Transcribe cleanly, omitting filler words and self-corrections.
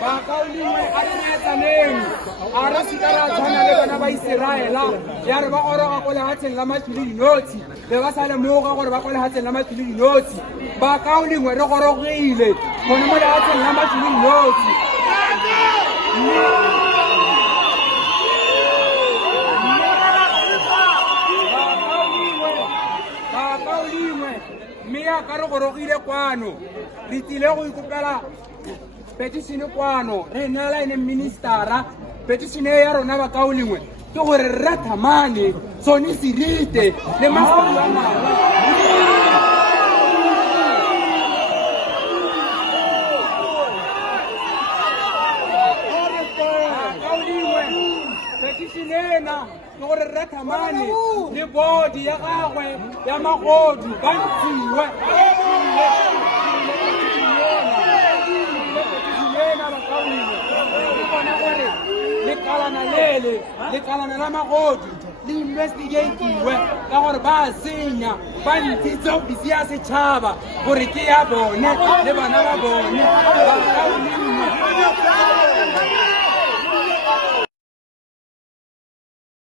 bakaulingwe a re etsaneng a re seka ra tshwana le bana ba Iseraela ya re ba oroga ko lehatsheng la matlhile dinotshi be ba sa lemoga gore ba ko lehatsheng la matlhile dinotshi bakaulingwe re gorogile gone mo lehatsheng la matlhile dinotshi mme ya ka re gorogile kwano re tlile go ikopela petition kwano re nela ene ministera petition ya rona bakaulingwe ke gore re thamane sone serite le masedi wa mala petition ena ke gore re thamane le body ya gagwe ya magodu ba ntshiwe lekalana la magodu le investigatiwe ka gore ba senya ba ntshitse ofisi ya setšhaba gore ke ya bone le bana ba bone